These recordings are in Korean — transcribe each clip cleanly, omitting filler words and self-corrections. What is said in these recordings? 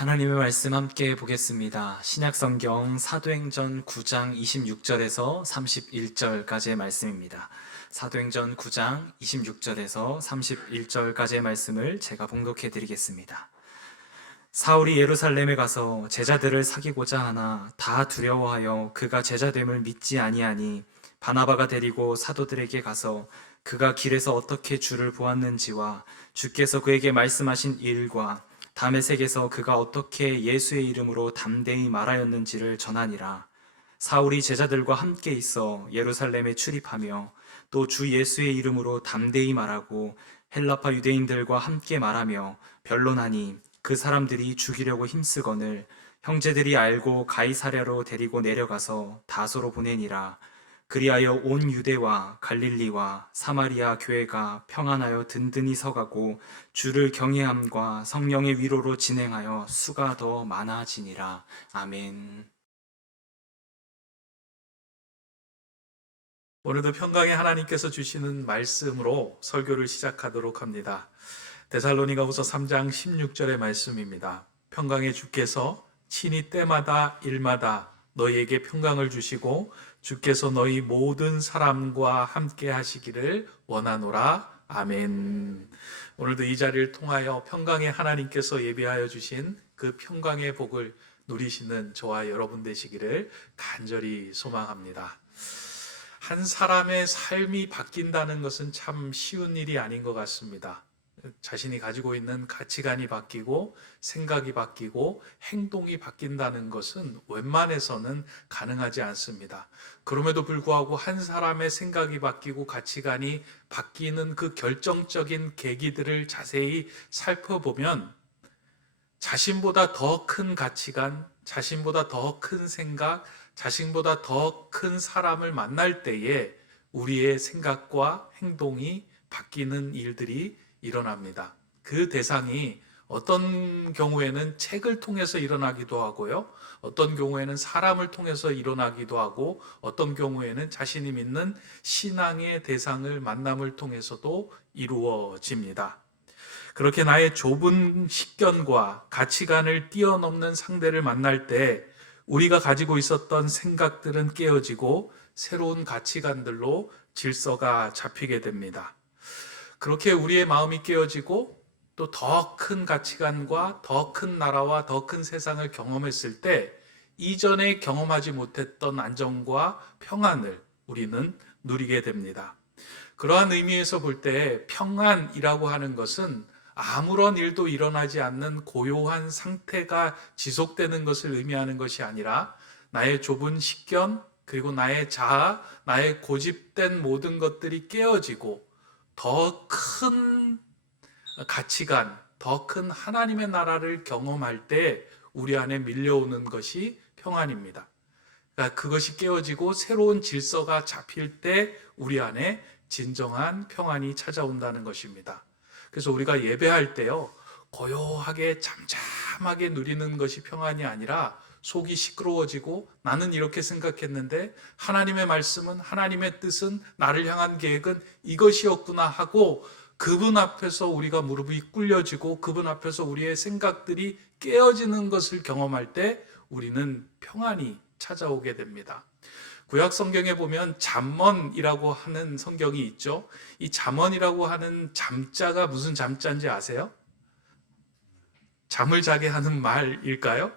하나님의 말씀 함께 보겠습니다. 신약성경 사도행전 9장 26절에서 31절까지의 말씀입니다. 사도행전 9장 26절에서 31절까지의 말씀을 제가 봉독해 드리겠습니다. 사울이 예루살렘에 가서 제자들을 사귀고자 하나 다 두려워하여 그가 제자됨을 믿지 아니하니 바나바가 데리고 사도들에게 가서 그가 길에서 어떻게 주를 보았는지와 주께서 그에게 말씀하신 일과 다메섹에서 그가 어떻게 예수의 이름으로 담대히 말하였는지를 전하니라. 사울이 제자들과 함께 있어 예루살렘에 출입하며 또 주 예수의 이름으로 담대히 말하고 헬라파 유대인들과 함께 말하며 변론하니 그 사람들이 죽이려고 힘쓰거늘 형제들이 알고 가이사랴로 데리고 내려가서 다소로 보내니라. 그리하여 온 유대와 갈릴리와 사마리아 교회가 평안하여 든든히 서가고 주를 경외함과 성령의 위로로 진행하여 수가 더 많아지니라. 아멘. 오늘도 평강의 하나님께서 주시는 말씀으로 설교를 시작하도록 합니다. 데살로니가후서 3장 16절의 말씀입니다. 평강의 주께서 친히 때마다 일마다 너희에게 평강을 주시고 주께서 너희 모든 사람과 함께 하시기를 원하노라. 아멘. 오늘도 이 자리를 통하여 평강의 하나님께서 예비하여 주신 그 평강의 복을 누리시는 저와 여러분 되시기를 간절히 소망합니다. 한 사람의 삶이 바뀐다는 것은 참 쉬운 일이 아닌 것 같습니다. 자신이 가지고 있는 가치관이 바뀌고 생각이 바뀌고 행동이 바뀐다는 것은 웬만해서는 가능하지 않습니다. 그럼에도 불구하고 한 사람의 생각이 바뀌고 가치관이 바뀌는 그 결정적인 계기들을 자세히 살펴보면 자신보다 더 큰 가치관, 자신보다 더 큰 생각, 자신보다 더 큰 사람을 만날 때에 우리의 생각과 행동이 바뀌는 일들이 일어납니다. 그 대상이 어떤 경우에는 책을 통해서 일어나기도 하고요. 어떤 경우에는 사람을 통해서 일어나기도 하고 어떤 경우에는 자신이 믿는 신앙의 대상을 만남을 통해서도 이루어집니다. 그렇게 나의 좁은 식견과 가치관을 뛰어넘는 상대를 만날 때 우리가 가지고 있었던 생각들은 깨어지고 새로운 가치관들로 질서가 잡히게 됩니다. 그렇게 우리의 마음이 깨어지고 또 더 큰 가치관과 더 큰 나라와 더 큰 세상을 경험했을 때 이전에 경험하지 못했던 안정과 평안을 우리는 누리게 됩니다. 그러한 의미에서 볼 때 평안이라고 하는 것은 아무런 일도 일어나지 않는 고요한 상태가 지속되는 것을 의미하는 것이 아니라 나의 좁은 식견, 그리고 나의 자아, 나의 고집된 모든 것들이 깨어지고 더 큰 가치관, 더 큰 하나님의 나라를 경험할 때 우리 안에 밀려오는 것이 평안입니다. 그러니까 그것이 깨어지고 새로운 질서가 잡힐 때 우리 안에 진정한 평안이 찾아온다는 것입니다. 그래서 우리가 예배할 때요, 고요하게 잠잠하게 누리는 것이 평안이 아니라 속이 시끄러워지고 나는 이렇게 생각했는데 하나님의 말씀은, 하나님의 뜻은, 나를 향한 계획은 이것이었구나 하고 그분 앞에서 우리가 무릎이 꿇려지고 그분 앞에서 우리의 생각들이 깨어지는 것을 경험할 때 우리는 평안이 찾아오게 됩니다. 구약 성경에 보면 잠언이라고 하는 성경이 있죠. 이 잠언이라고 하는 잠자가 무슨 잠자인지 아세요? 잠을 자게 하는 말일까요?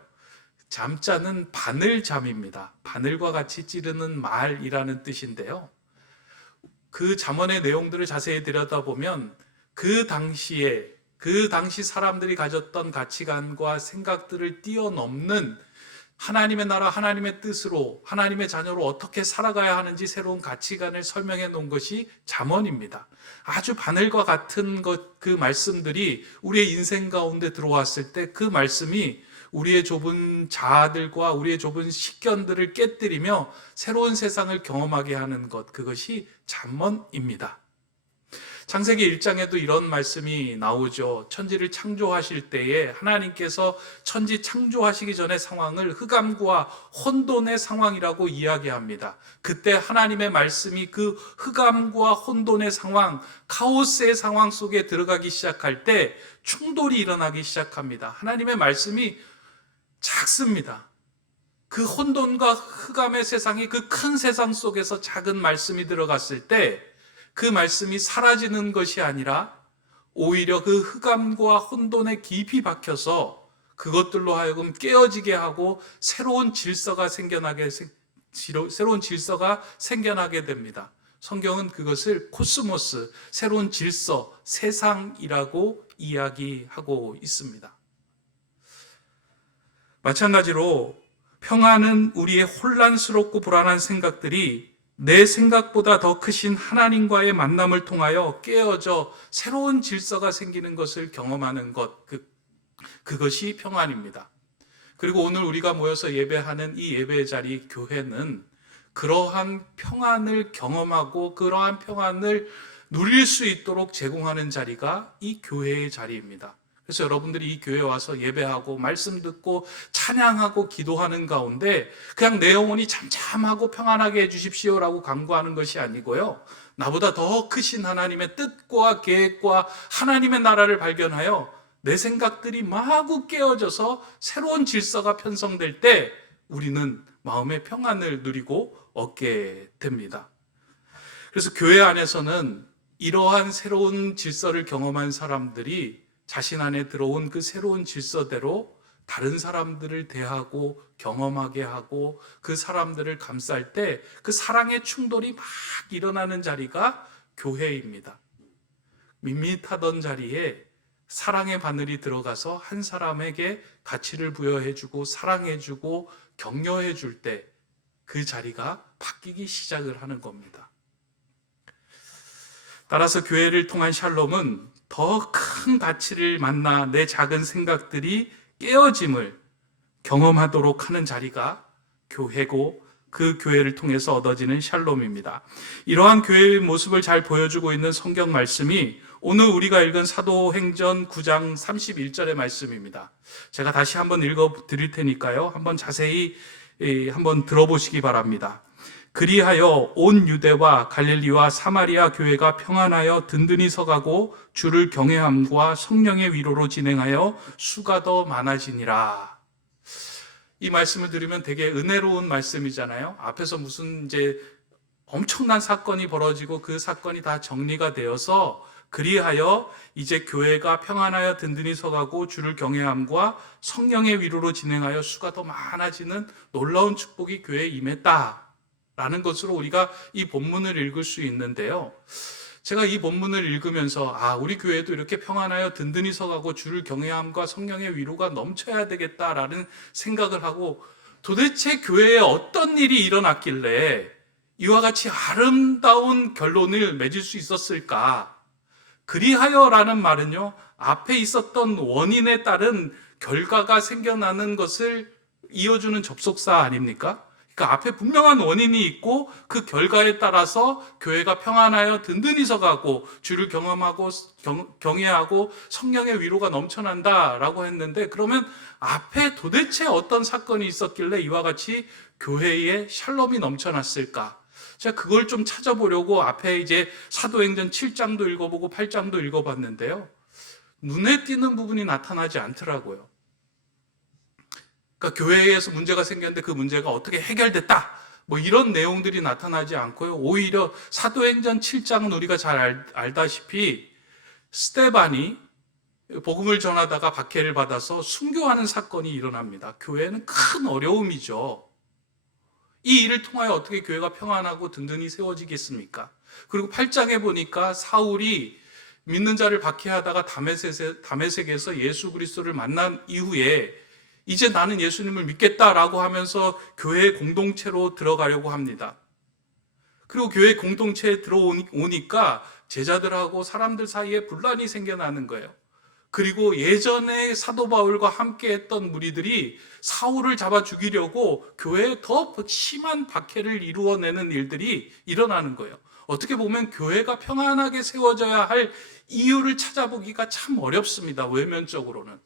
잠자는 바늘잠입니다. 바늘과 같이 찌르는 말이라는 뜻인데요. 그 잠언의 내용들을 자세히 들여다보면 그 당시 사람들이 가졌던 가치관과 생각들을 뛰어넘는 하나님의 나라, 하나님의 뜻으로, 하나님의 자녀로 어떻게 살아가야 하는지 새로운 가치관을 설명해 놓은 것이 잠언입니다. 아주 바늘과 같은 그 말씀들이 우리의 인생 가운데 들어왔을 때 그 말씀이 우리의 좁은 자아들과 우리의 좁은 식견들을 깨뜨리며 새로운 세상을 경험하게 하는 것, 그것이 잠언입니다. 창세기 1장에도 이런 말씀이 나오죠. 천지를 창조하실 때에 하나님께서 천지 창조하시기 전의 상황을 흑암과 혼돈의 상황이라고 이야기합니다. 그때 하나님의 말씀이 그 흑암과 혼돈의 상황, 카오스의 상황 속에 들어가기 시작할 때 충돌이 일어나기 시작합니다. 하나님의 말씀이 작습니다. 그 혼돈과 흑암의 세상이 그 큰 세상 속에서 작은 말씀이 들어갔을 때 그 말씀이 사라지는 것이 아니라 오히려 그 흑암과 혼돈에 깊이 박혀서 그것들로 하여금 깨어지게 하고 새로운 질서가 생겨나게 됩니다. 성경은 그것을 코스모스, 새로운 질서, 세상이라고 이야기하고 있습니다. 마찬가지로 평안은 우리의 혼란스럽고 불안한 생각들이 내 생각보다 더 크신 하나님과의 만남을 통하여 깨어져 새로운 질서가 생기는 것을 경험하는 것, 그것이 평안입니다. 그리고 오늘 우리가 모여서 예배하는 이 예배의 자리 교회는 그러한 평안을 경험하고 그러한 평안을 누릴 수 있도록 제공하는 자리가 이 교회의 자리입니다. 그래서 여러분들이 이 교회에 와서 예배하고 말씀 듣고 찬양하고 기도하는 가운데 그냥 내 영혼이 잠잠하고 평안하게 해주십시오라고 간구하는 것이 아니고요, 나보다 더 크신 하나님의 뜻과 계획과 하나님의 나라를 발견하여 내 생각들이 마구 깨어져서 새로운 질서가 편성될 때 우리는 마음의 평안을 누리고 얻게 됩니다. 그래서 교회 안에서는 이러한 새로운 질서를 경험한 사람들이 자신 안에 들어온 그 새로운 질서대로 다른 사람들을 대하고 경험하게 하고 그 사람들을 감쌀 때 그 사랑의 충돌이 막 일어나는 자리가 교회입니다. 밋밋하던 자리에 사랑의 바늘이 들어가서 한 사람에게 가치를 부여해주고 사랑해주고 격려해줄 때 그 자리가 바뀌기 시작을 하는 겁니다. 따라서 교회를 통한 샬롬은 더 큰 가치를 만나 내 작은 생각들이 깨어짐을 경험하도록 하는 자리가 교회고 그 교회를 통해서 얻어지는 샬롬입니다. 이러한 교회의 모습을 잘 보여주고 있는 성경 말씀이 오늘 우리가 읽은 사도행전 9장 31절의 말씀입니다. 제가 다시 한번 읽어 드릴 테니까요, 한번 자세히 한번 들어보시기 바랍니다. 그리하여 온 유대와 갈릴리와 사마리아 교회가 평안하여 든든히 서가고 주를 경외함과 성령의 위로로 진행하여 수가 더 많아지니라. 이 말씀을 들으면 되게 은혜로운 말씀이잖아요. 앞에서 무슨 이제 엄청난 사건이 벌어지고 그 사건이 다 정리가 되어서 그리하여 이제 교회가 평안하여 든든히 서가고 주를 경외함과 성령의 위로로 진행하여 수가 더 많아지는 놀라운 축복이 교회에 임했다 라는 것으로 우리가 이 본문을 읽을 수 있는데요, 제가 이 본문을 읽으면서 우리 교회도 이렇게 평안하여 든든히 서가고 주를 경외함과 성령의 위로가 넘쳐야 되겠다라는 생각을 하고, 도대체 교회에 어떤 일이 일어났길래 이와 같이 아름다운 결론을 맺을 수 있었을까? 그리하여라는 말은요, 앞에 있었던 원인에 따른 결과가 생겨나는 것을 이어주는 접속사 아닙니까? 그러니까 앞에 분명한 원인이 있고 그 결과에 따라서 교회가 평안하여 든든히 서가고 주를 경험하고 경외하고 성령의 위로가 넘쳐난다라고 했는데, 그러면 앞에 도대체 어떤 사건이 있었길래 이와 같이 교회에 샬롬이 넘쳐났을까? 제가 그걸 좀 찾아보려고 앞에 이제 사도행전 7장도 읽어보고 8장도 읽어봤는데요, 눈에 띄는 부분이 나타나지 않더라고요. 그러니까 교회에서 문제가 생겼는데 그 문제가 어떻게 해결됐다, 뭐 이런 내용들이 나타나지 않고요, 오히려 사도행전 7장은 우리가 잘 알다시피 스데반이 복음을 전하다가 박해를 받아서 순교하는 사건이 일어납니다. 교회는 큰 어려움이죠. 이 일을 통하여 어떻게 교회가 평안하고 든든히 세워지겠습니까? 그리고 8장에 보니까 사울이 믿는 자를 박해하다가 다메섹에서 예수 그리스도를 만난 이후에 이제 나는 예수님을 믿겠다라고 하면서 교회 공동체로 들어가려고 합니다. 그리고 교회 공동체에 들어오니까 제자들하고 사람들 사이에 분란이 생겨나는 거예요. 그리고 예전에 사도 바울과 함께 했던 무리들이 사울을 잡아 죽이려고 교회에 더 심한 박해를 이루어내는 일들이 일어나는 거예요. 어떻게 보면 교회가 평안하게 세워져야 할 이유를 찾아보기가 참 어렵습니다, 외면적으로는.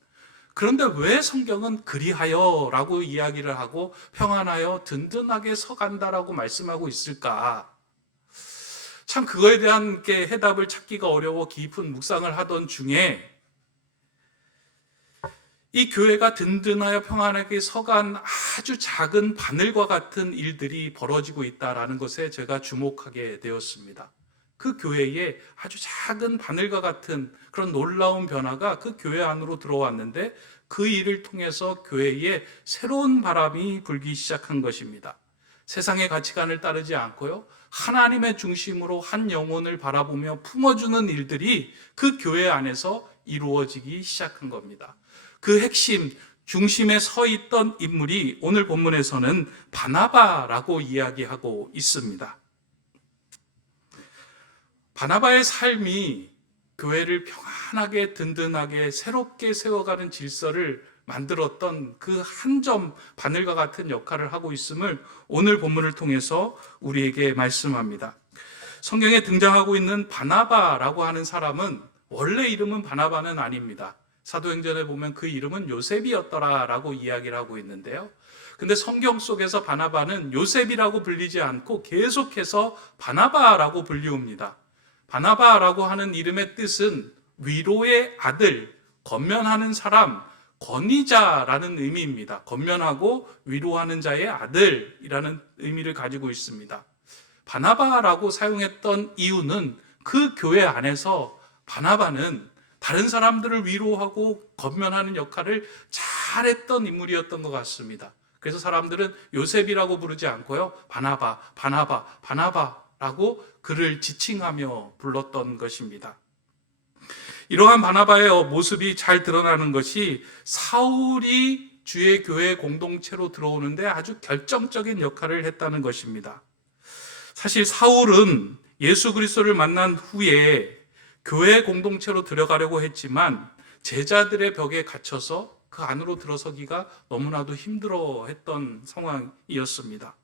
그런데 왜 성경은 그리하여라고 이야기를 하고 평안하여 든든하게 서간다라고 말씀하고 있을까? 참 그거에 대한 해답을 찾기가 어려워 깊은 묵상을 하던 중에 이 교회가 든든하여 평안하게 서간 아주 작은 바늘과 같은 일들이 벌어지고 있다라는 것에 제가 주목하게 되었습니다. 그 교회에 아주 작은 바늘과 같은 그런 놀라운 변화가 그 교회 안으로 들어왔는데 그 일을 통해서 교회에 새로운 바람이 불기 시작한 것입니다. 세상의 가치관을 따르지 않고요, 하나님의 중심으로 한 영혼을 바라보며 품어주는 일들이 그 교회 안에서 이루어지기 시작한 겁니다. 그 핵심, 중심에 서 있던 인물이 오늘 본문에서는 바나바라고 이야기하고 있습니다. 바나바의 삶이 교회를 평안하게 든든하게 새롭게 세워가는 질서를 만들었던 그 한 점 바늘과 같은 역할을 하고 있음을 오늘 본문을 통해서 우리에게 말씀합니다. 성경에 등장하고 있는 바나바라고 하는 사람은 원래 이름은 바나바는 아닙니다. 사도행전에 보면 그 이름은 요셉이었더라라고 이야기를 하고 있는데요. 근데 성경 속에서 바나바는 요셉이라고 불리지 않고 계속해서 바나바라고 불리웁니다. 바나바라고 하는 이름의 뜻은 위로의 아들, 건면하는 사람, 권위자라는 의미입니다. 건면하고 위로하는 자의 아들이라는 의미를 가지고 있습니다. 바나바라고 사용했던 이유는 그 교회 안에서 바나바는 다른 사람들을 위로하고 건면하는 역할을 잘했던 인물이었던 것 같습니다. 그래서 사람들은 요셉이라고 부르지 않고요, 바나바, 바나바, 바나바라고 그를 지칭하며 불렀던 것입니다. 이러한 바나바의 모습이 잘 드러나는 것이 사울이 주의 교회 공동체로 들어오는데 아주 결정적인 역할을 했다는 것입니다. 사실 사울은 예수 그리스도를 만난 후에 교회 공동체로 들어가려고 했지만 제자들의 벽에 갇혀서 그 안으로 들어서기가 너무나도 힘들어했던 상황이었습니다.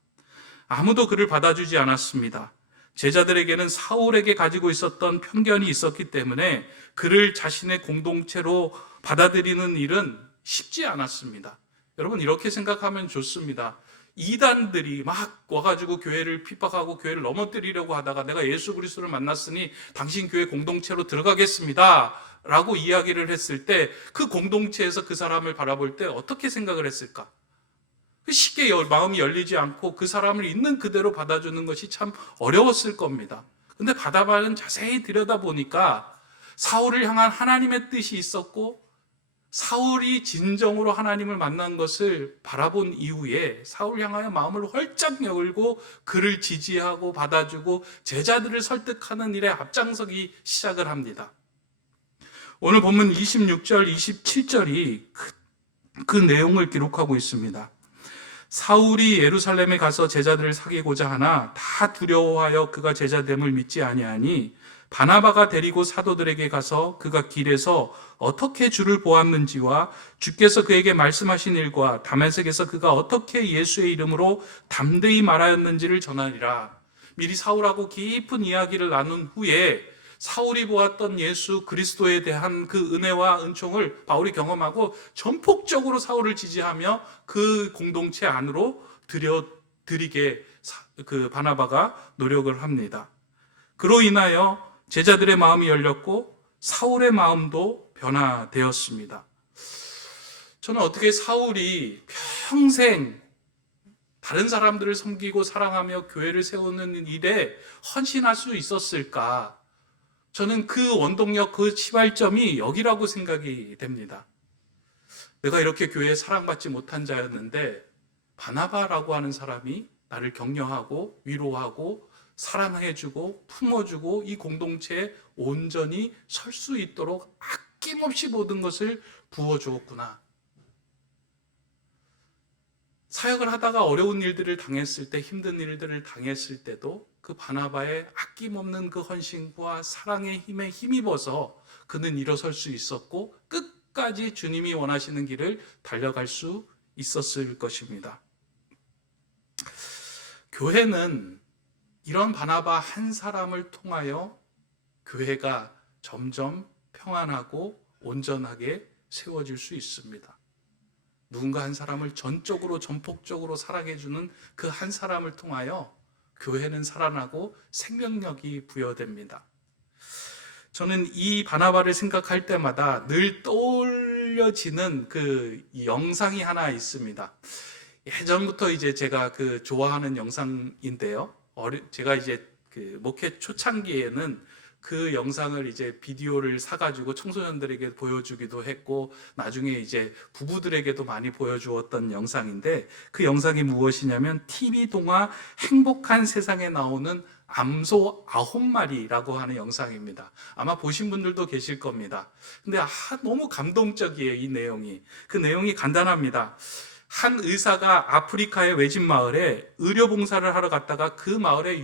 아무도 그를 받아주지 않았습니다. 제자들에게는 사울에게 가지고 있었던 편견이 있었기 때문에 그를 자신의 공동체로 받아들이는 일은 쉽지 않았습니다. 여러분, 이렇게 생각하면 좋습니다. 이단들이 막 와가지고 교회를 핍박하고 교회를 넘어뜨리려고 하다가 내가 예수 그리스도를 만났으니 당신 교회 공동체로 들어가겠습니다 라고 이야기를 했을 때 그 공동체에서 그 사람을 바라볼 때 어떻게 생각을 했을까? 쉽게 마음이 열리지 않고 그 사람을 있는 그대로 받아주는 것이 참 어려웠을 겁니다. 근데 바나바는 자세히 들여다보니까 사울을 향한 하나님의 뜻이 있었고 사울이 진정으로 하나님을 만난 것을 바라본 이후에 사울을 향하여 마음을 활짝 열고 그를 지지하고 받아주고 제자들을 설득하는 일에 앞장서기 시작을 합니다. 오늘 본문 26절, 27절이 그 내용을 기록하고 있습니다. 사울이 예루살렘에 가서 제자들을 사귀고자 하나 다 두려워하여 그가 제자됨을 믿지 아니하니 바나바가 데리고 사도들에게 가서 그가 길에서 어떻게 주를 보았는지와 주께서 그에게 말씀하신 일과 다메섹에서 그가 어떻게 예수의 이름으로 담대히 말하였는지를 전하리라. 미리 사울하고 깊은 이야기를 나눈 후에 사울이 보았던 예수 그리스도에 대한 그 은혜와 은총을 바울이 경험하고 전폭적으로 사울을 지지하며 그 공동체 안으로 들이게 그 바나바가 노력을 합니다. 그로 인하여 제자들의 마음이 열렸고 사울의 마음도 변화되었습니다. 저는 어떻게 사울이 평생 다른 사람들을 섬기고 사랑하며 교회를 세우는 일에 헌신할 수 있었을까? 저는 그 원동력, 그 시발점이 여기라고 생각이 됩니다. 내가 이렇게 교회에 사랑받지 못한 자였는데 바나바라고 하는 사람이 나를 격려하고 위로하고 사랑해주고 품어주고 이 공동체에 온전히 설 수 있도록 아낌없이 모든 것을 부어주었구나. 사역을 하다가 어려운 일들을 당했을 때, 힘든 일들을 당했을 때도 그 바나바의 아낌없는 그 헌신과 사랑의 힘에 힘입어서 그는 일어설 수 있었고 끝까지 주님이 원하시는 길을 달려갈 수 있었을 것입니다. 교회는 이런 바나바 한 사람을 통하여 교회가 점점 평안하고 온전하게 세워질 수 있습니다. 누군가 한 사람을 전적으로 전폭적으로 사랑해주는 그 한 사람을 통하여 교회는 살아나고 생명력이 부여됩니다. 저는 이 바나바를 생각할 때마다 늘 흘려지는 그 영상이 하나 있습니다. 예전부터 이제 제가 그 좋아하는 영상인데요. 제가 이제 그 목회 초창기에는 그 영상을 이제 비디오를 사가지고 청소년들에게 보여주기도 했고, 나중에 이제 부부들에게도 많이 보여주었던 영상인데, 그 영상이 무엇이냐면 TV 동화 행복한 세상에 나오는 암소 9마리라고 하는 영상입니다. 아마 보신 분들도 계실 겁니다. 근데 너무 감동적이에요, 이 내용이. 그 내용이 간단합니다. 한 의사가 아프리카의 외진 마을에 의료봉사를 하러 갔다가 그 마을에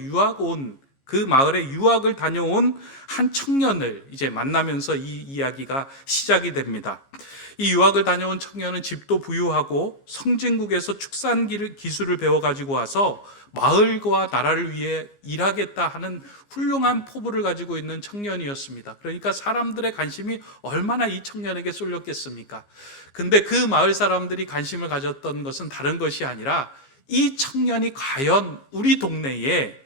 유학을 다녀온 한 청년을 이제 만나면서 이 이야기가 시작이 됩니다. 이 유학을 다녀온 청년은 집도 부유하고 성진국에서 축산 기술을 배워가지고 와서 마을과 나라를 위해 일하겠다 하는 훌륭한 포부를 가지고 있는 청년이었습니다. 그러니까 사람들의 관심이 얼마나 이 청년에게 쏠렸겠습니까? 근데 그 마을 사람들이 관심을 가졌던 것은 다른 것이 아니라 이 청년이 과연 우리 동네에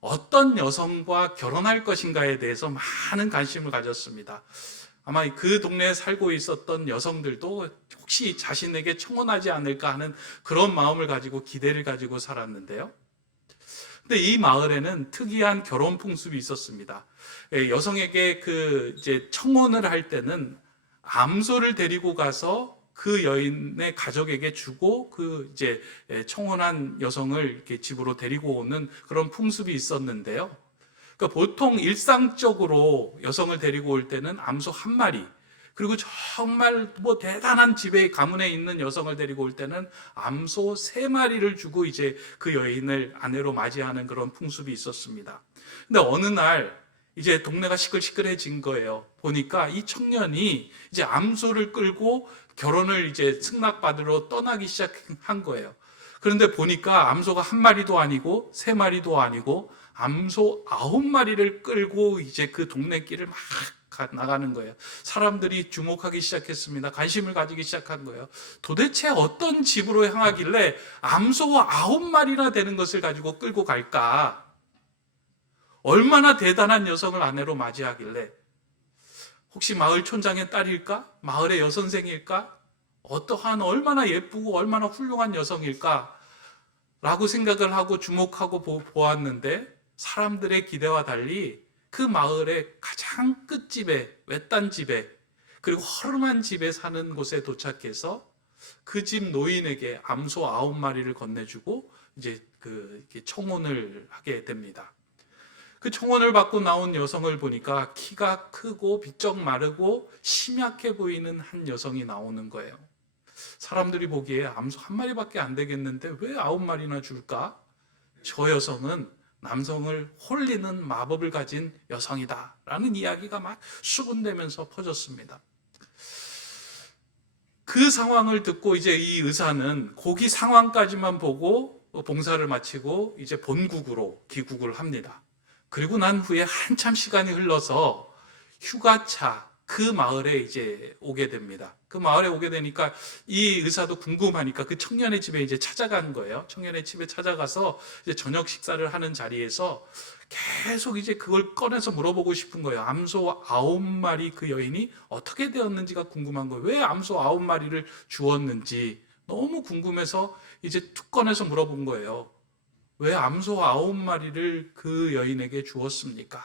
어떤 여성과 결혼할 것인가에 대해서 많은 관심을 가졌습니다. 아마 그 동네에 살고 있었던 여성들도 혹시 자신에게 청혼하지 않을까 하는 그런 마음을 가지고 기대를 가지고 살았는데요. 근데 이 마을에는 특이한 결혼 풍습이 있었습니다. 여성에게 이제 청혼을 할 때는 암소를 데리고 가서 그 여인의 가족에게 주고 이제 청혼한 여성을 이렇게 집으로 데리고 오는 그런 풍습이 있었는데요. 그러니까 보통 일상적으로 여성을 데리고 올 때는 암소 1마리, 그리고 정말 대단한 집에 가문에 있는 여성을 데리고 올 때는 암소 3마리를 주고 이제 그 여인을 아내로 맞이하는 그런 풍습이 있었습니다. 근데 어느 날 이제 동네가 시끌시끌해진 거예요. 보니까 이 청년이 이제 암소를 끌고 결혼을 이제 승낙받으러 떠나기 시작한 거예요. 그런데 보니까 암소가 1마리도 아니고 3마리도 아니고 암소 9마리를 끌고 이제 그 동네 길을 막 나가는 거예요. 사람들이 주목하기 시작했습니다. 관심을 가지기 시작한 거예요. 도대체 어떤 집으로 향하길래 암소 9마리나 되는 것을 가지고 끌고 갈까? 얼마나 대단한 여성을 아내로 맞이하길래? 혹시 마을 촌장의 딸일까? 마을의 여선생일까? 어떠한 얼마나 예쁘고 얼마나 훌륭한 여성일까? 라고 생각을 하고 주목하고 보았는데, 사람들의 기대와 달리 그 마을의 가장 끝집에, 외딴 집에, 그리고 허름한 집에 사는 곳에 도착해서 그 집 노인에게 암소 9마리를 건네주고 이제 이렇게 청혼을 하게 됩니다. 그 청혼을 받고 나온 여성을 보니까 키가 크고 비쩍 마르고 심약해 보이는 한 여성이 나오는 거예요. 사람들이 보기에 암소 1마리밖에 안 되겠는데 왜 9마리나 줄까? 저 여성은 남성을 홀리는 마법을 가진 여성이다 라는 이야기가 막 수군대면서 퍼졌습니다. 그 상황을 듣고 이제 이 의사는 거기 상황까지만 보고 봉사를 마치고 이제 본국으로 귀국을 합니다. 그리고 난 후에 한참 시간이 흘러서 휴가차 그 마을에 이제 오게 됩니다. 그 마을에 오게 되니까 이 의사도 궁금하니까 그 청년의 집에 이제 찾아간 거예요. 청년의 집에 찾아가서 이제 저녁 식사를 하는 자리에서 계속 이제 그걸 꺼내서 물어보고 싶은 거예요. 암소 9마리 그 여인이 어떻게 되었는지가 궁금한 거예요. 왜 암소 9마리를 주었는지 너무 궁금해서 이제 툭 꺼내서 물어본 거예요. 왜 암소 9마리를 그 여인에게 주었습니까?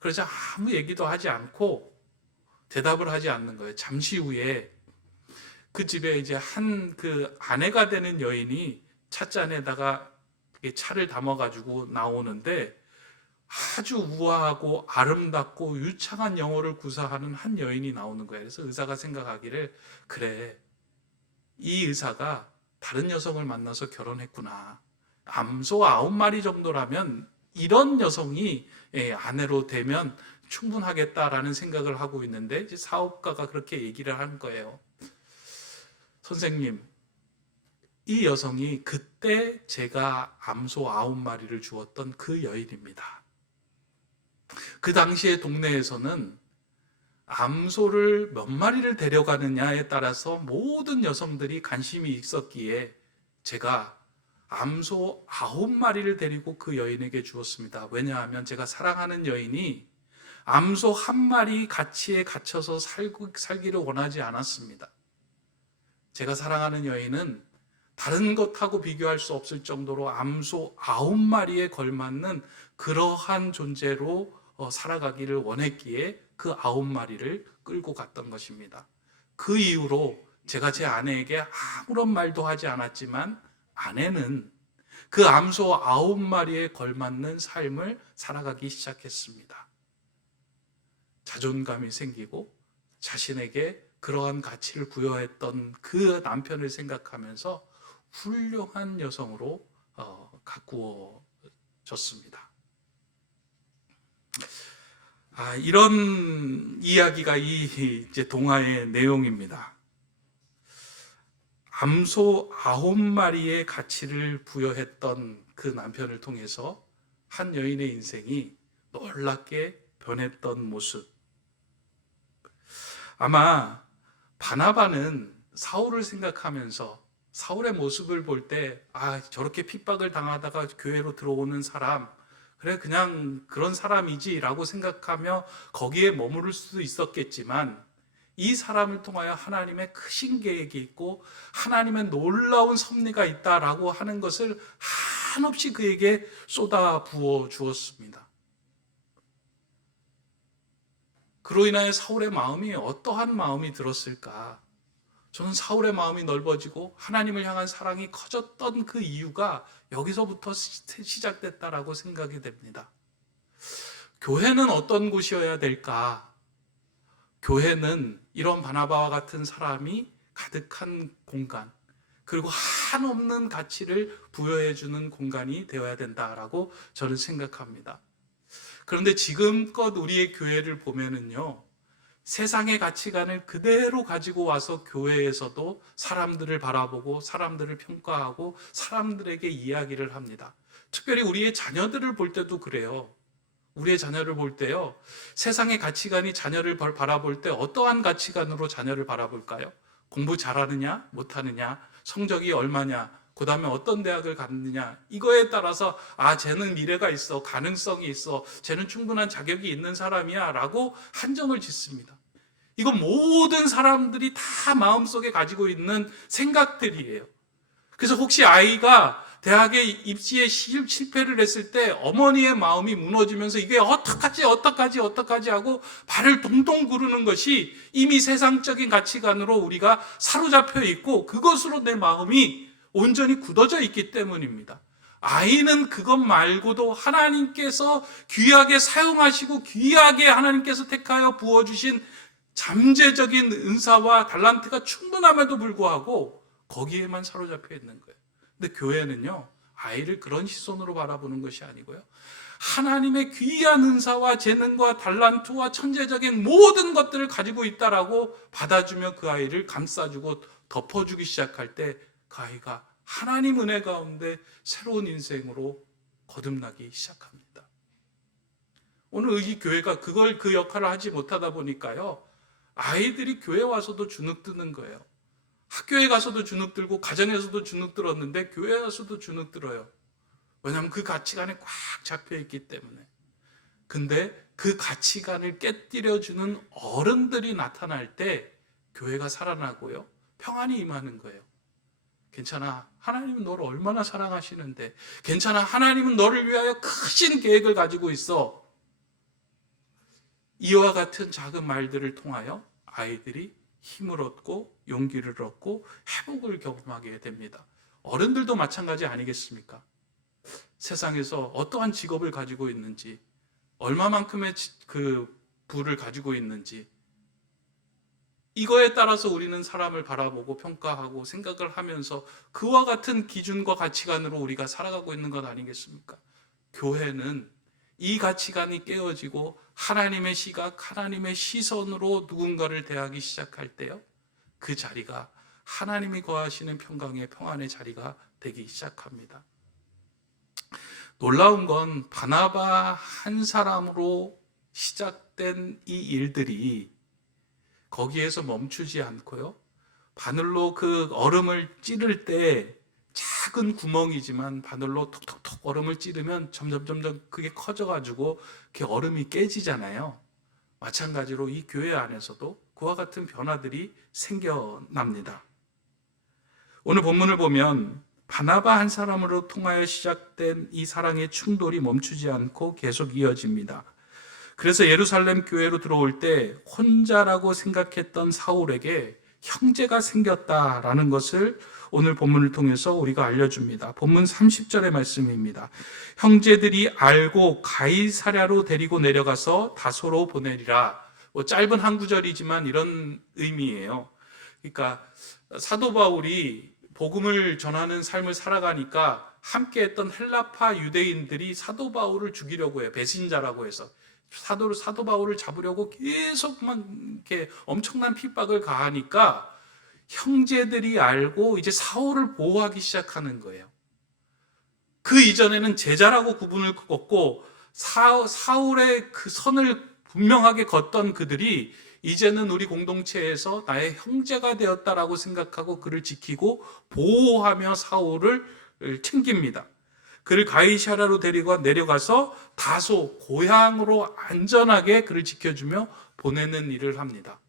그러자 아무 얘기도 하지 않고 대답을 하지 않는 거예요. 잠시 후에 그 집에 이제 한 그 아내가 되는 여인이 찻잔에다가 차를 담아가지고 나오는데 아주 우아하고 아름답고 유창한 영어를 구사하는 한 여인이 나오는 거예요. 그래서 의사가 생각하기를, 그래, 이 의사가 다른 여성을 만나서 결혼했구나. 암소 9마리 정도라면 이런 여성이 아내로 되면 충분하겠다라는 생각을 하고 있는데, 이제 사업가가 그렇게 얘기를 한 거예요. 선생님, 이 여성이 그때 제가 암소 9마리를 주었던 그 여인입니다. 그 당시에 동네에서는 암소를 몇 마리를 데려가느냐에 따라서 모든 여성들이 관심이 있었기에 제가 암소 9마리를 데리고 그 여인에게 주었습니다. 왜냐하면 제가 사랑하는 여인이 암소 한 마리 가치에 갇혀서 살기를 원하지 않았습니다. 제가 사랑하는 여인은 다른 것하고 비교할 수 없을 정도로 암소 9마리에 걸맞는 그러한 존재로 살아가기를 원했기에 그 9마리를 끌고 갔던 것입니다. 그 이후로 제가 제 아내에게 아무런 말도 하지 않았지만 아내는 그 암소 9마리에 걸맞는 삶을 살아가기 시작했습니다. 자존감이 생기고 자신에게 그러한 가치를 부여했던 그 남편을 생각하면서 훌륭한 여성으로 가꾸어졌습니다. 이런 이야기가 이제 동화의 내용입니다. 암소 9마리의 가치를 부여했던 그 남편을 통해서 한 여인의 인생이 놀랍게 변했던 모습. 아마 바나바는 사울을 생각하면서 사울의 모습을 볼 때 저렇게 핍박을 당하다가 교회로 들어오는 사람, 그래 그냥 그런 사람이지라고 생각하며 거기에 머무를 수도 있었겠지만 이 사람을 통하여 하나님의 크신 계획이 있고 하나님의 놀라운 섭리가 있다라고 하는 것을 한없이 그에게 쏟아 부어 주었습니다. 그로 인하여 사울의 마음이 어떠한 마음이 들었을까? 저는 사울의 마음이 넓어지고 하나님을 향한 사랑이 커졌던 그 이유가 여기서부터 시작됐다라고 생각이 됩니다. 교회는 어떤 곳이어야 될까? 교회는 이런 바나바와 같은 사람이 가득한 공간, 그리고 한없는 가치를 부여해주는 공간이 되어야 된다라고 저는 생각합니다. 그런데 지금껏 우리의 교회를 보면은요, 세상의 가치관을 그대로 가지고 와서 교회에서도 사람들을 바라보고 사람들을 평가하고 사람들에게 이야기를 합니다. 특별히 우리의 자녀들을 볼 때도 그래요. 우리의 자녀를 볼 때요, 세상의 가치관이 자녀를 바라볼 때 어떠한 가치관으로 자녀를 바라볼까요? 공부 잘하느냐, 못하느냐, 성적이 얼마냐, 그 다음에 어떤 대학을 갔느냐, 이거에 따라서 쟤는 미래가 있어, 가능성이 있어, 쟤는 충분한 자격이 있는 사람이야 라고 한정을 짓습니다. 이건 모든 사람들이 다 마음속에 가지고 있는 생각들이에요. 그래서 혹시 아이가 대학에 입시에 실패를 했을 때 어머니의 마음이 무너지면서 이게 어떡하지 하고 발을 동동 구르는 것이 이미 세상적인 가치관으로 우리가 사로잡혀 있고 그것으로 내 마음이 온전히 굳어져 있기 때문입니다. 아이는 그것 말고도 하나님께서 귀하게 사용하시고 귀하게 하나님께서 택하여 부어주신 잠재적인 은사와 달란트가 충분함에도 불구하고 거기에만 사로잡혀 있는 거예요. 근데 교회는요, 아이를 그런 시선으로 바라보는 것이 아니고요, 하나님의 귀한 은사와 재능과 달란트와 천재적인 모든 것들을 가지고 있다라고 받아주며 그 아이를 감싸주고 덮어주기 시작할 때 그 아이가 하나님 은혜 가운데 새로운 인생으로 거듭나기 시작합니다. 오늘 이 교회가 그 역할을 하지 못하다 보니까요, 아이들이 교회 와서도 주눅 드는 거예요. 학교에 가서도 주눅 들고 가정에서도 주눅 들었는데 교회에 와서도 주눅 들어요. 왜냐하면 그 가치관에 꽉 잡혀 있기 때문에. 근데 그 가치관을 깨뜨려주는 어른들이 나타날 때 교회가 살아나고요, 평안이 임하는 거예요. 괜찮아, 하나님은 너를 얼마나 사랑하시는데, 괜찮아, 하나님은 너를 위하여 크신 계획을 가지고 있어. 이와 같은 작은 말들을 통하여 아이들이 힘을 얻고 용기를 얻고 회복을 경험하게 됩니다. 어른들도 마찬가지 아니겠습니까? 세상에서 어떠한 직업을 가지고 있는지, 얼마만큼의 그 부를 가지고 있는지, 이거에 따라서 우리는 사람을 바라보고 평가하고 생각을 하면서 그와 같은 기준과 가치관으로 우리가 살아가고 있는 것 아니겠습니까? 교회는 이 가치관이 깨어지고 하나님의 시각, 하나님의 시선으로 누군가를 대하기 시작할 때요, 그 자리가 하나님이 거하시는 평강의 평안의 자리가 되기 시작합니다. 놀라운 건 바나바 한 사람으로 시작된 이 일들이 거기에서 멈추지 않고요, 바늘로 그 얼음을 찌를 때 작은 구멍이지만 바늘로 톡톡톡 얼음을 찌르면 점점 그게 커져가지고 그 얼음이 깨지잖아요. 마찬가지로 이 교회 안에서도 그와 같은 변화들이 생겨납니다. 오늘 본문을 보면 바나바 한 사람으로 통하여 시작된 이 사랑의 충돌이 멈추지 않고 계속 이어집니다. 그래서 예루살렘 교회로 들어올 때 혼자라고 생각했던 사울에게 형제가 생겼다라는 것을 오늘 본문을 통해서 우리가 알려줍니다. 본문 30절의 말씀입니다. 형제들이 알고 가이사랴로 데리고 내려가서 다소로 보내리라. 짧은 한 구절이지만 이런 의미예요. 그러니까 사도 바울이 복음을 전하는 삶을 살아가니까 함께했던 헬라파 유대인들이 사도 바울을 죽이려고 해요. 배신자라고 해서 사도 바울을 잡으려고 계속 막 이렇게 엄청난 핍박을 가하니까 형제들이 알고 이제 사울을 보호하기 시작하는 거예요. 그 이전에는 제자라고 구분을 걷고 사울의 그 선을 분명하게 걷던 그들이 이제는 우리 공동체에서 나의 형제가 되었다라고 생각하고 그를 지키고 보호하며 사울을 챙깁니다. 그를 가이사랴로 데리고 내려가서 다소 고향으로 안전하게 그를 지켜주며 보내는 일을 합니다.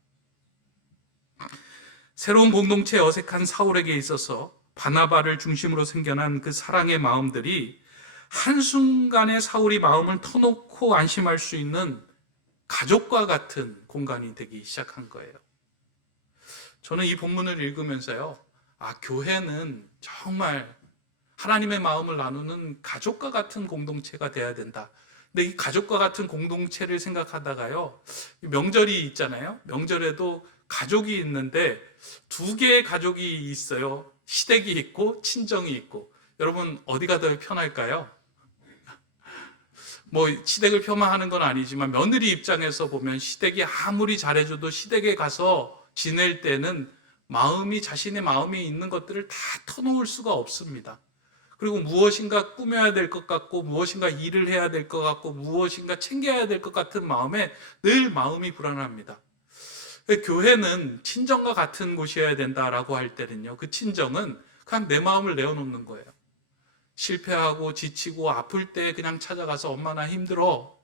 새로운 공동체에 어색한 사울에게 있어서 바나바를 중심으로 생겨난 그 사랑의 마음들이 한순간에 사울이 마음을 터놓고 안심할 수 있는 가족과 같은 공간이 되기 시작한 거예요. 저는 이 본문을 읽으면서요, 교회는 정말 하나님의 마음을 나누는 가족과 같은 공동체가 돼야 된다. 근데 이 가족과 같은 공동체를 생각하다가요, 명절이 있잖아요. 명절에도 가족이 있는데 두 개의 가족이 있어요. 시댁이 있고 친정이 있고. 여러분 어디가 더 편할까요? 시댁을 폄하하는 건 아니지만 며느리 입장에서 보면 시댁이 아무리 잘해줘도 시댁에 가서 지낼 때는 자신의 마음이 있는 것들을 다 터놓을 수가 없습니다. 그리고 무엇인가 꾸며야 될 것 같고 무엇인가 일을 해야 될 것 같고 무엇인가 챙겨야 될 것 같은 마음에 늘 마음이 불안합니다. 교회는 친정과 같은 곳이어야 된다라고 할 때는요, 그 친정은 그냥 내 마음을 내어놓는 거예요. 실패하고 지치고 아플 때 그냥 찾아가서 엄마 나 힘들어,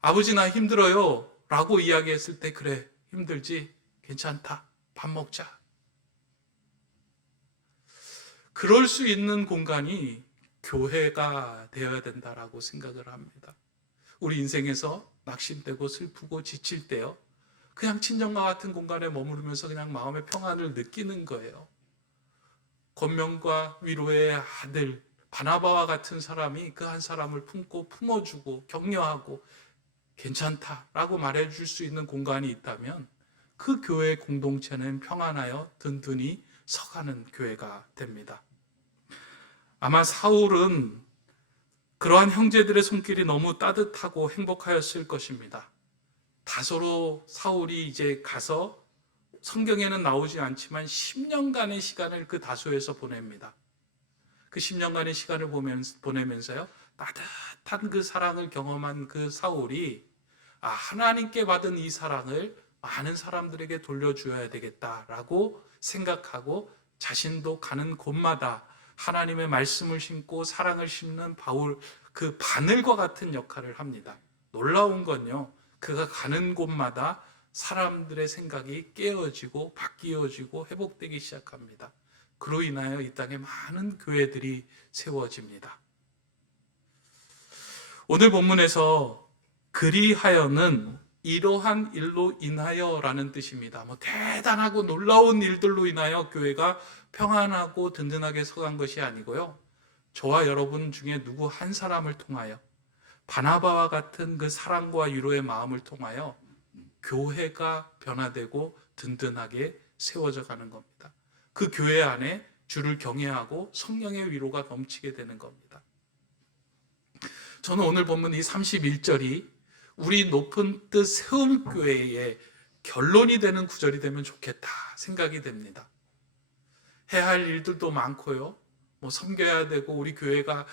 아버지 나 힘들어요 라고 이야기했을 때 그래 힘들지 괜찮다 밥 먹자. 그럴 수 있는 공간이 교회가 되어야 된다라고 생각을 합니다. 우리 인생에서 낙심되고 슬프고 지칠 때요, 그냥 친정과 같은 공간에 머무르면서 그냥 마음의 평안을 느끼는 거예요. 권면과 위로의 아들 바나바와 같은 사람이 그 한 사람을 품고 품어주고 격려하고 괜찮다라고 말해줄 수 있는 공간이 있다면 그 교회 공동체는 평안하여 든든히 서가는 교회가 됩니다. 아마 사울은 그러한 형제들의 손길이 너무 따뜻하고 행복하였을 것입니다. 다소로 사울이 이제 가서 성경에는 나오지 않지만 10년간의 시간을 그 다소에서 보냅니다. 그 10년간의 시간을 보내면서요, 따뜻한 그 사랑을 경험한 그 사울이 하나님께 받은 이 사랑을 많은 사람들에게 돌려주어야 되겠다라고 생각하고 자신도 가는 곳마다 하나님의 말씀을 심고 사랑을 심는 그 바늘과 같은 역할을 합니다. 놀라운 건요, 그가 가는 곳마다 사람들의 생각이 깨어지고 바뀌어지고 회복되기 시작합니다. 그로 인하여 이 땅에 많은 교회들이 세워집니다. 오늘 본문에서 그리하여는 이러한 일로 인하여라는 뜻입니다. 대단하고 놀라운 일들로 인하여 교회가 평안하고 든든하게 서간 것이 아니고요, 저와 여러분 중에 누구 한 사람을 통하여 바나바와 같은 그 사랑과 위로의 마음을 통하여 교회가 변화되고 든든하게 세워져 가는 겁니다. 그 교회 안에 주를 경외하고 성령의 위로가 넘치게 되는 겁니다. 저는 오늘 본문 이 31절이 우리 높은 뜻 세움교회의 결론이 되는 구절이 되면 좋겠다 생각이 됩니다. 해야 할 일들도 많고요, 섬겨야 되고 우리 교회가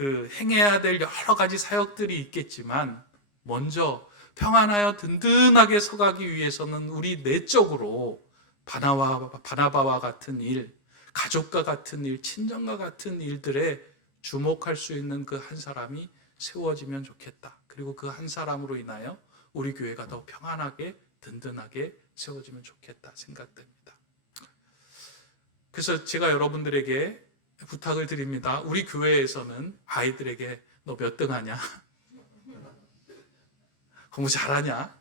행해야 될 여러 가지 사역들이 있겠지만 먼저 평안하여 든든하게 서가기 위해서는 우리 내적으로 바나바와 같은 일, 가족과 같은 일, 친정과 같은 일들에 주목할 수 있는 그 한 사람이 세워지면 좋겠다. 그리고 그 한 사람으로 인하여 우리 교회가 더 평안하게 든든하게 세워지면 좋겠다 생각됩니다. 그래서 제가 여러분들에게 부탁을 드립니다. 우리 교회에서는 아이들에게 너 몇 등 하냐? 공부 잘하냐?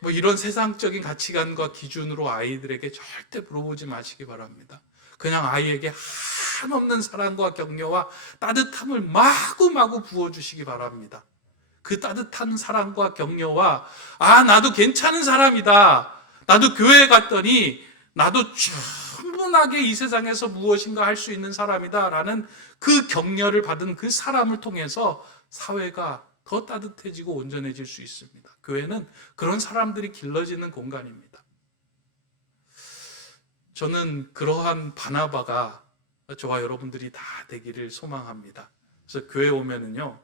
뭐 이런 세상적인 가치관과 기준으로 아이들에게 절대 물어보지 마시기 바랍니다. 그냥 아이에게 한없는 사랑과 격려와 따뜻함을 마구마구 부어주시기 바랍니다. 그 따뜻한 사랑과 격려와 나도 괜찮은 사람이다. 나도 교회에 갔더니 나도 충분하게 이 세상에서 무엇인가 할 수 있는 사람이다 라는 그 격려를 받은 그 사람을 통해서 사회가 더 따뜻해지고 온전해질 수 있습니다. 교회는 그런 사람들이 길러지는 공간입니다. 저는 그러한 바나바가 저와 여러분들이 다 되기를 소망합니다. 그래서 교회 오면은요,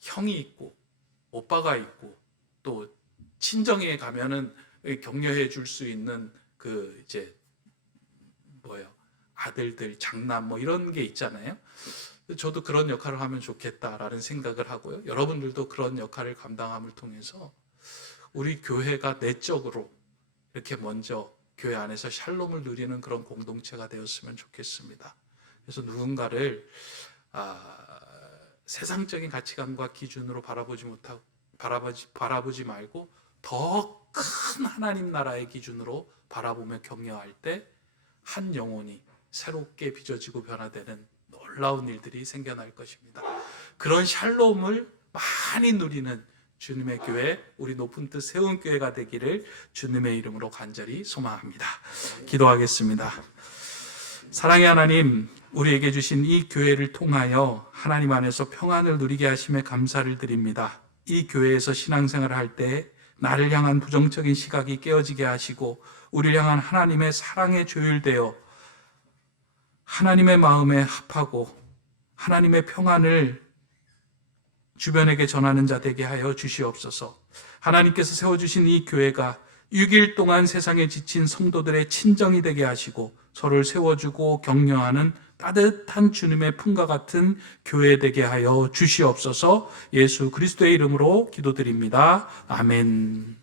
형이 있고 오빠가 있고 또 친정에 가면은 격려해 줄 수 있는 그 이제 아들들 장남 뭐 이런 게 있잖아요. 저도 그런 역할을 하면 좋겠다라는 생각을 하고요. 여러분들도 그런 역할을 감당함을 통해서 우리 교회가 내적으로 이렇게 먼저 교회 안에서 샬롬을 누리는 그런 공동체가 되었으면 좋겠습니다. 그래서 누군가를 세상적인 가치관과 기준으로 바라보지 말고 더 큰 하나님 나라의 기준으로 바라보며 격려할 때 한 영혼이 새롭게 빚어지고 변화되는 놀라운 일들이 생겨날 것입니다. 그런 샬롬을 많이 누리는 주님의 교회, 우리 높은 뜻 세운 교회가 되기를 주님의 이름으로 간절히 소망합니다. 기도하겠습니다. 사랑의 하나님, 우리에게 주신 이 교회를 통하여 하나님 안에서 평안을 누리게 하심에 감사를 드립니다. 이 교회에서 신앙생활을 할 때 나를 향한 부정적인 시각이 깨어지게 하시고 우리를 향한 하나님의 사랑에 조율되어 하나님의 마음에 합하고 하나님의 평안을 주변에게 전하는 자 되게 하여 주시옵소서. 하나님께서 세워주신 이 교회가 6일 동안 세상에 지친 성도들의 친정이 되게 하시고 서로를 세워주고 격려하는 따뜻한 주님의 품과 같은 교회 되게 하여 주시옵소서. 예수 그리스도의 이름으로 기도드립니다. 아멘.